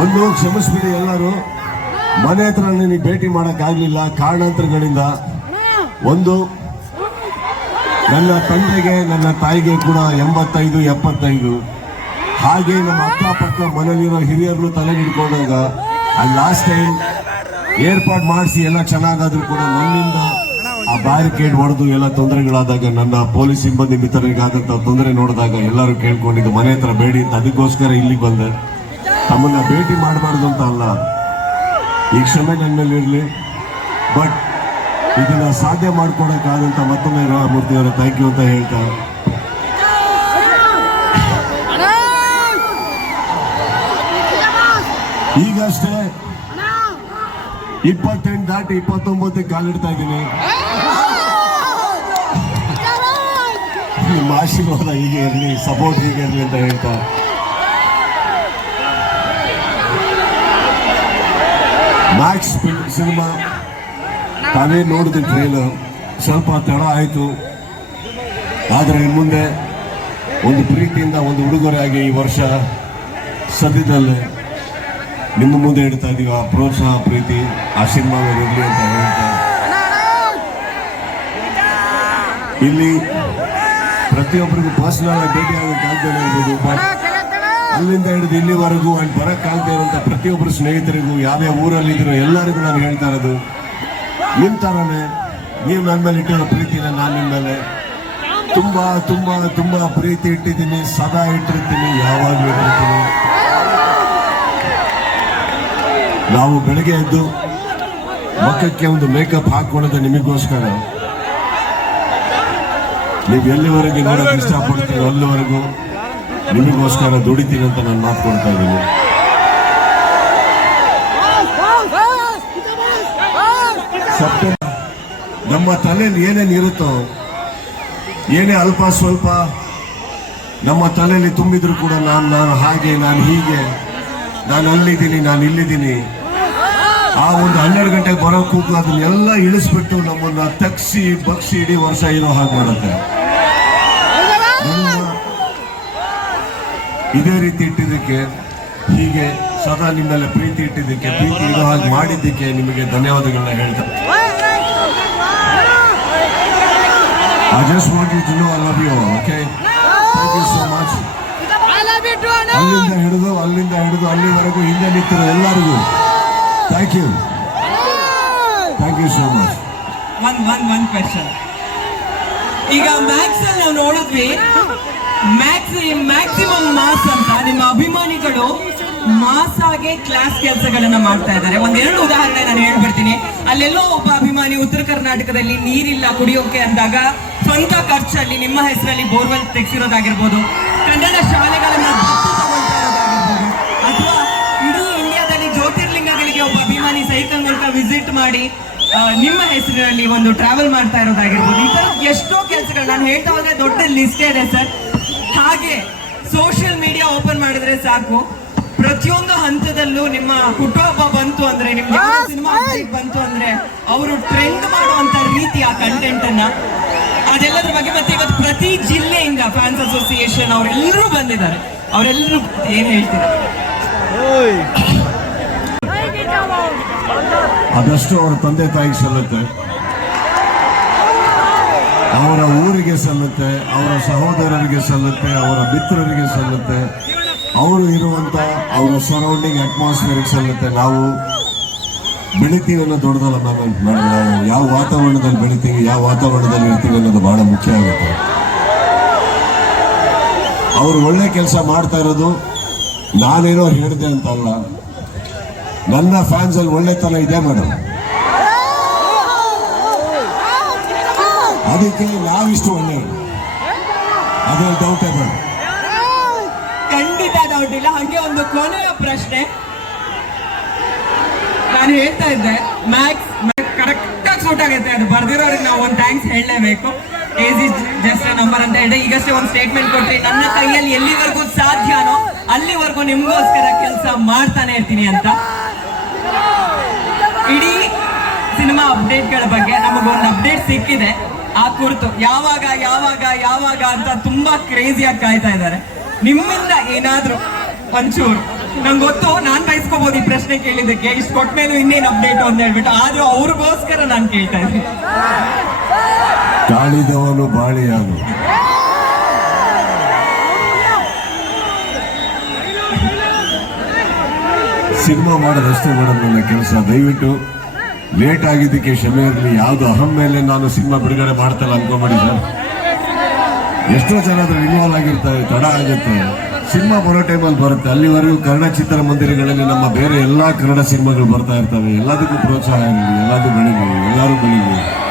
ಒಂದು ಕ್ಷಮಿಸ್ಬಿಡಿ ಎಲ್ಲರೂ. ಮನೆ ಹತ್ರ ನನಗೆ ಭೇಟಿ ಮಾಡೋಕ್ಕಾಗಲಿಲ್ಲ ಕಾರಣಾಂತರಗಳಿಂದ ಒಂದು, ನನ್ನ ತಂದೆಗೆ, ನನ್ನ ತಾಯಿಗೆ ಕೂಡ ಎಂಬತ್ತೈದು, ಎಪ್ಪತ್ತೈದು. ಹಾಗೆ ನಮ್ಮ ಅಕ್ಕಪಕ್ಕ ಮನೆಯಲ್ಲಿರೋ ಹಿರಿಯರು ತಲೆ ಹಿಡ್ಕೊಂಡಾಗ ಅಲ್ಲಿ ಲಾಸ್ಟ್ ಟೈಮ್ ಏರ್ಪಾಟ್ ಮಾಡಿಸಿ ಎಲ್ಲ ಚೆನ್ನಾಗಾದ್ರೂ ಕೂಡ ನನ್ನಿಂದ ಆ ಬ್ಯಾರಿಕೇಡ್ ಹೊಡೆದು ಎಲ್ಲ ತೊಂದರೆಗಳಾದಾಗ ನನ್ನ ಪೊಲೀಸ್ ಸಿಬ್ಬಂದಿ ಮಿತ್ರರಿಗಾದಂಥ ತೊಂದರೆ ನೋಡಿದಾಗ ಎಲ್ಲರೂ ಕೇಳ್ಕೊಂಡಿದ್ದು ಮನೆ ಹತ್ರ ಬೇಡಿ ಅದಕ್ಕೋಸ್ಕರ ಇಲ್ಲಿಗೆ ಬಂದೆ. ತಮ್ಮನ್ನ ಭೇಟಿ ಮಾಡಬಾರ್ದು ಅಂತ ಅಲ್ಲ. ಈ ಕ್ಷಮೆ ನನ್ನ ಮೇಲೆ ಇರಲಿ. ಬಟ್ ಇದನ್ನ ಸಾಧ್ಯ ಮಾಡ್ಕೊಡಕ್ಕಾಗಂತ ಮತ್ತೊಮ್ಮೆ ರಾಮಮೂರ್ತಿ ಅವರ ಥ್ಯಾಂಕ್ ಯು ಅಂತ ಹೇಳ್ತಾ. ಈಗಷ್ಟೇ ಇಪ್ಪತ್ತೆಂಟು ದಾಟಿ ಇಪ್ಪತ್ತೊಂಬತ್ತಕ್ಕೆ ಕಾಲಿಡ್ತಾ ಇದ್ದೀನಿ. ನಿಮ್ಮ ಆಶೀರ್ವಾದ ಹೀಗೆ ಇರಲಿ ಸಪೋರ್ಟ್ ಹೀಗೆ ಇರಲಿ ಅಂತ ಹೇಳ್ತಾ. ಮ್ಯಾಕ್ಸ್ ಸಿನಿಮಾ ತಾವೇ ನೋಡಿದ ಟ್ರೈಲರ್ ಸ್ವಲ್ಪ ತಡ ಆಯಿತು. ಆದರೆ ಮುಂದೆ ಒಂದು ಪ್ರೀತಿಯಿಂದ ಒಂದು ಉಡುಗೊರೆಯಾಗಿ ಈ ವರ್ಷ ಸದ್ಯದಲ್ಲೇ ನಿಮ್ಮ ಮುಂದೆ ಇಡ್ತಾ ಇದೀವಿ. ಆ ಪ್ರೋತ್ಸಾಹ, ಪ್ರೀತಿ, ಆ ಸಿನಿಮಾ ಇರಲಿ ಅಂತ ಹೇಳ್ತಾ ಇಲ್ಲಿ ಪ್ರತಿಯೊಬ್ಬರಿಗೂ ಪರ್ಸನಲ್ ಭೇಟಿ ಆಗೋಕ್ಕಾಗದೇ ಇರ್ಬೋದು ಅಲ್ಲಿಂದ ಹಿಡಿದು ಇಲ್ಲಿವರೆಗೂ ಅಲ್ಲಿ ಬರೋಕ್ಕಾಗದೇ ಇರುವಂಥ ಪ್ರತಿಯೊಬ್ಬರು ಸ್ನೇಹಿತರಿಗೂ ಯಾವ್ಯಾವ ಊರಲ್ಲಿ ಇದ್ರು ಎಲ್ಲರಿಗೂ ನಾನು ಹೇಳ್ತಾ ಇರೋದು ನಿಮ್ಮ ತರನೇ ನೀವು ನನ್ನ ಮೇಲೆ ಇಟ್ಟಿರೋ ಪ್ರೀತಿನ ನಾನು ನಿಮ್ಮ ಮೇಲೆ ತುಂಬಾ ತುಂಬಾ ತುಂಬಾ ಪ್ರೀತಿ ಇಟ್ಟಿದ್ದೀನಿ, ಸದಾ ಇಟ್ಟಿರ್ತೀನಿ, ಯಾವಾಗಲೂ ಇಟ್ಟಿರ್ತೀನಿ. ನಾವು ಬೆಳಗ್ಗೆ ಎದ್ದು ಮುಖಕ್ಕೆ ಒಂದು ಮೇಕಪ್ ಹಾಕೊಳ್ಳೋದು ನಿಮಗೋಸ್ಕರ. ನೀವು ಎಲ್ಲಿವರೆಗೆ ನೋಡೋಕೆ ಇಷ್ಟಪಡ್ತೀರೋ ಅಲ್ಲಿವರೆಗೂ ನಿಮಗೋಸ್ಕರ ದುಡಿತೀನಿ ಅಂತ ನಾನು ಮಾತು ಕೊಡ್ತಾ ಇದ್ದೀನಿ ನಮ್ಮ ತಲೆಯಲ್ಲಿ ಏನೇನು ಇರುತ್ತೋ, ಏನೇ ಅಲ್ಪ ಸ್ವಲ್ಪ, ನಮ್ಮ ತಲೆಯಲ್ಲಿ ತುಂಬಿದ್ರು ಕೂಡ ನಾನು ನಾನು ಹಾಗೆ, ನಾನು ಹೀಗೆ, ನಾನು ಅಲ್ಲಿದ್ದೀನಿ, ನಾನು ಇಲ್ಲಿದ್ದೀನಿ. ಆ ಒಂದು ಹನ್ನೆರಡು ಗಂಟೆಗೆ ಬರೋ ಕೂತು ಅದನ್ನೆಲ್ಲ ಇಳಿಸ್ಬಿಟ್ಟು ನಮ್ಮನ್ನ ತಗ್ಸಿ, ಬಗ್ಸಿ ಇಡೀ ವರ್ಷ ಇರೋ ಹಾಗೆ ಮಾಡುತ್ತೆ ನಮ್ಮನ್ನ ಇದೇ ರೀತಿ ಇಟ್ಟಿದ್ದಕ್ಕೆ ಹೀಗೆ ಸದಾ ನಿಮ್ಮಲ್ಲೇ ಪ್ರೀತಿ ಇಟ್ಟಿದ್ದಕ್ಕೆ ಪ್ರೀತಿ ಇರೋ ಹಾಗೆ ಮಾಡಿದ್ದಕ್ಕೆ ನಿಮಗೆ ಧನ್ಯವಾದಗಳನ್ನ ಹೇಳ್ತಾರೆ I just want you love you too, Anna. ಅಲ್ಲಿಂದ ಹಿಡಿದು ಅಲ್ಲಿಂದ ಹಿಡಿದು ಅಲ್ಲಿವರೆಗೂ ಹಿಂದೆ ನಿಂತಿರೋ ಎಲ್ಲರಿಗೂ. Thank you thank you so much one one one question ಈಗ ಮ್ಯಾಕ್ಸ್ ನಾವು ನೋಡಿದ್ವಿ. ಮ್ಯಾಕ್ಸಿಮಮ್ ಮಾಸ್ ಅಂತ ನಿಮ್ಮ ಅಭಿಮಾನಿಗಳು ಮಾಸ್ ಆಗಿ ಕ್ಲಾಸ್ ಕೆಲಸಗಳನ್ನ ಮಾಡ್ತಾ ಇದ್ದಾರೆ. ಒಂದೆರಡು ಉದಾಹರಣೆ ನಾನು ಹೇಳ್ಬಿಡ್ತೀನಿ. ಅಲ್ಲೆಲ್ಲೋ ಒಬ್ಬ ಅಭಿಮಾನಿ ಉತ್ತರ ಕರ್ನಾಟಕದಲ್ಲಿ ನೀರಿಲ್ಲ ಕುಡಿಯೋಕೆ ಅಂದಾಗ ಸ್ವಂತ ಖರ್ಚಲ್ಲಿ ನಿಮ್ಮ ಹೆಸರಲ್ಲಿ ಬೋರ್ವೆಲ್ ತೆಗೆಸಿರೋದಾಗಿರ್ಬೋದು, ಕನ್ನಡ ಶಾಲೆಗಳನ್ನ ಅಥವಾ ಇಡೀ ಇಂಡಿಯಾದಲ್ಲಿ ಜ್ಯೋತಿರ್ಲಿಂಗಗಳಿಗೆ ಒಬ್ಬ ಅಭಿಮಾನಿ ಸೈಕಲ್ ಮೂಲಕ ವಿಸಿಟ್ ಮಾಡಿ ನಿಮ್ಮ ಹೆಸರಿನಲ್ಲಿ ಒಂದು ಟ್ರಾವೆಲ್ ಮಾಡ್ತಾ ಇರೋದಾಗಿರ್ಬೋದು. ಈ ತರ ಎಷ್ಟೋ ಕೆಲಸಗಳು. ನಾನು ಹೇಳ್ತಾ ಹೋದ್ರೆ ದೊಡ್ಡ ಲಿಸ್ಟೇ ಇದೆ ಸರ್. ಹಾಗೆ ಸೋಷಿಯಲ್ ಮೀಡಿಯಾ ಓಪನ್ ಮಾಡಿದ್ರೆ ಸಾಕು. ಪ್ರತಿಯೊಂದು ಹಂತದಲ್ಲೂ ನಿಮ್ಮ ಕುಟುಂಬ ಬಂತು ಅಂದ್ರೆ ನಿಮ್ಮ ಸಿನಿಮಾ ಬಂತು ಅಂದ್ರೆ ಅವರು ಟ್ರೆಂಡ್ ಮಾಡುವಂತ ರೀತಿ ಆ ಕಂಟೆಂಟ್ ಅನ್ನ. ಅದೆಲ್ಲದ್ರ ಬಗ್ಗೆ ಮತ್ತೆ ಇವತ್ತು ಪ್ರತಿ ಜಿಲ್ಲೆಯಿಂದ ಫ್ಯಾನ್ಸ್ ಅಸೋಸಿಯೇಷನ್ ಅವರೆಲ್ಲರೂ ಬಂದಿದ್ದಾರೆ. ಅವರೆಲ್ಲರೂ ಏನ್ ಹೇಳ್ತೀರಾ? ಆದಷ್ಟು ಅವರ ತಂದೆ ತಾಯಿ ಸಲ್ಲುತ್ತೆ. ಅವರ ಊರಿಗೆ ಸಲ್ಲುತ್ತೆ, ಅವರ ಸಹೋದರರಿಗೆ ಸಲ್ಲುತ್ತೆ, ಅವರ ಮಿತ್ರರಿಗೆ ಸಲ್ಲುತ್ತೆ. ಅವರು ಇರುವಂತ ಅವರ ಸರೌಂಡಿಂಗ್ ಅಟ್ಮಾಸ್ಫಿಯರ್ ಸಲ್ಲುತ್ತೆ. ನಾವು ಬೆಳಿತೀವಿ ಅನ್ನೋ ದೊಡ್ಡದಲ್ಲ ನಾವು ಯಾವ ವಾತಾವರಣದಲ್ಲಿ ಬೆಳಿತೀವಿ, ಯಾವ ವಾತಾವರಣದಲ್ಲಿ ಇರ್ತೀವಿ ಅನ್ನೋದು ಬಹಳ ಮುಖ್ಯ ಆಗುತ್ತೆ. ಅವರು ಒಳ್ಳೆ ಕೆಲಸ ಮಾಡ್ತಾ ಇರೋದು ನಾನೇನೋ ಹೇಳಿದೆ ಅಂತಲ್ಲ. ನನ್ನ ಫ್ಯಾನ್ಸಲ್ಲಿ ಒಳ್ಳೆತನ ಇದೆ ಮೇಡಮ್ ಅದಕ್ಕೆ ನಾವಿಷ್ಟು ಒಳ್ಳೆಯವರು ಅದ್ರಲ್ಲಿ ಡೌಟ್ ಬೇಡ ಖಂಡಿತ ಡೌಟ್ ಇಲ್ಲ. ಹಾಗೆ ಒಂದು ಕೊನೆಯ ಪ್ರಶ್ನೆ. ನಾನು ಹೇಳ್ತಾ ಇದ್ದೆ ಮ್ಯಾಕ್ಸ್ ಕರೆಕ್ಟ್ ಆಗಿ ಸೂಟ್ ಆಗುತ್ತೆ ಅದು ಬರ್ದಿರೋರಿಗೆ ನಾವು ಒಂದು ಥ್ಯಾಂಕ್ಸ್ ಹೇಳಲೇಬೇಕು. ಕೆಜಿ ಇಸ್ ಜಸ್ಟ್ ನಂಬರ್ ಅಂತ ಹೇಳಿದೆ. ಈಗಷ್ಟೇ ಒಂದು ಸ್ಟೇಟ್ಮೆಂಟ್ ಕೊಟ್ರಿ ನನ್ನ ಕೈಯಲ್ಲಿ ಎಲ್ಲಿವರೆಗೂ ಸಾಧ್ಯನೋ ಅಲ್ಲಿವರೆಗೂ ನಿಮಗೋಸ್ಕರ ಕೆಲಸ ಮಾಡ್ತಾನೆ ಇರ್ತೀನಿ ಅಂತ. ಇಡೀ ಸಿನಿಮಾ ಅಪ್ಡೇಟ್ಗಳ ಬಗ್ಗೆ ನಮಗೊಂದು ಅಪ್ಡೇಟ್ ಸಿಕ್ಕಿದೆ. ಆ ಕುರ್ತು ಯಾವಾಗ ಯಾವಾಗ ಯಾವಾಗ ಅಂತ ತುಂಬಾ ಕ್ರೇಜಿಯಾಗಿ ಕಾಯ್ತಾ ಇದ್ದಾರೆ. ನಿಮ್ಮಿಂದ ಏನಾದ್ರೂ ಒಂಚೂರು. ನಂಗೆ ಗೊತ್ತು, ನಾನ್ ಬಯಸ್ಕೋಬಹುದು ಈ ಪ್ರಶ್ನೆ ಕೇಳಿದ್ದಕ್ಕೆ. ಇಷ್ಟು ಕೊಟ್ಮೇಲೆ ಇನ್ನೇನ್ ಅಪ್ಡೇಟ್ ಅಂತ ಹೇಳ್ಬಿಟ್ಟು, ಆದ್ರೂ ಅವ್ರಿಗೋಸ್ಕರ ನಾನು ಕೇಳ್ತಾ ಇದ್ದೀನಿ. ಕಾಳಿದವನು ಬಾಳಿಯಾನು. ಸಿನಿಮಾ ಮಾಡೋದಷ್ಟೇ ಮಾಡೋದು ನನ್ನ ಕೆಲಸ. ದಯವಿಟ್ಟು ಲೇಟ್ ಆಗಿದ್ದಕ್ಕೆ ಕ್ಷಮೆ ಆಗಲಿ. ಯಾವುದು ಅಹಂ ಮೇಲೆ ನಾನು ಸಿನಿಮಾ ಬಿಡುಗಡೆ ಮಾಡ್ತಲ್ಲ ಅನ್ಕೊಂಬೇಡಿ ಸರ್. ಎಷ್ಟೋ ಜನ ಅದ್ರಲ್ಲಿ ಇನ್ವಾಲ್ವ್ ಆಗಿರ್ತಾರೆ, ತಡ ಆಗುತ್ತೆ. ಸಿನಿಮಾ ಬರೋ ಟೈಮಲ್ಲಿ ಬರುತ್ತೆ. ಅಲ್ಲಿವರೆಗೂ ಕನ್ನಡ ಚಿತ್ರ ಮಂದಿರಗಳಲ್ಲಿ ನಮ್ಮ ಬೇರೆ ಎಲ್ಲ ಕನ್ನಡ ಸಿನಿಮಾಗಳು ಬರ್ತಾ ಇರ್ತವೆ. ಎಲ್ಲದಕ್ಕೂ ಪ್ರೋತ್ಸಾಹ ಇರಲಿ ಎಲ್ಲದೂ ಬೆಳೀಲಿ, ಎಲ್ಲರೂ ಬೆಳೀಲಿ.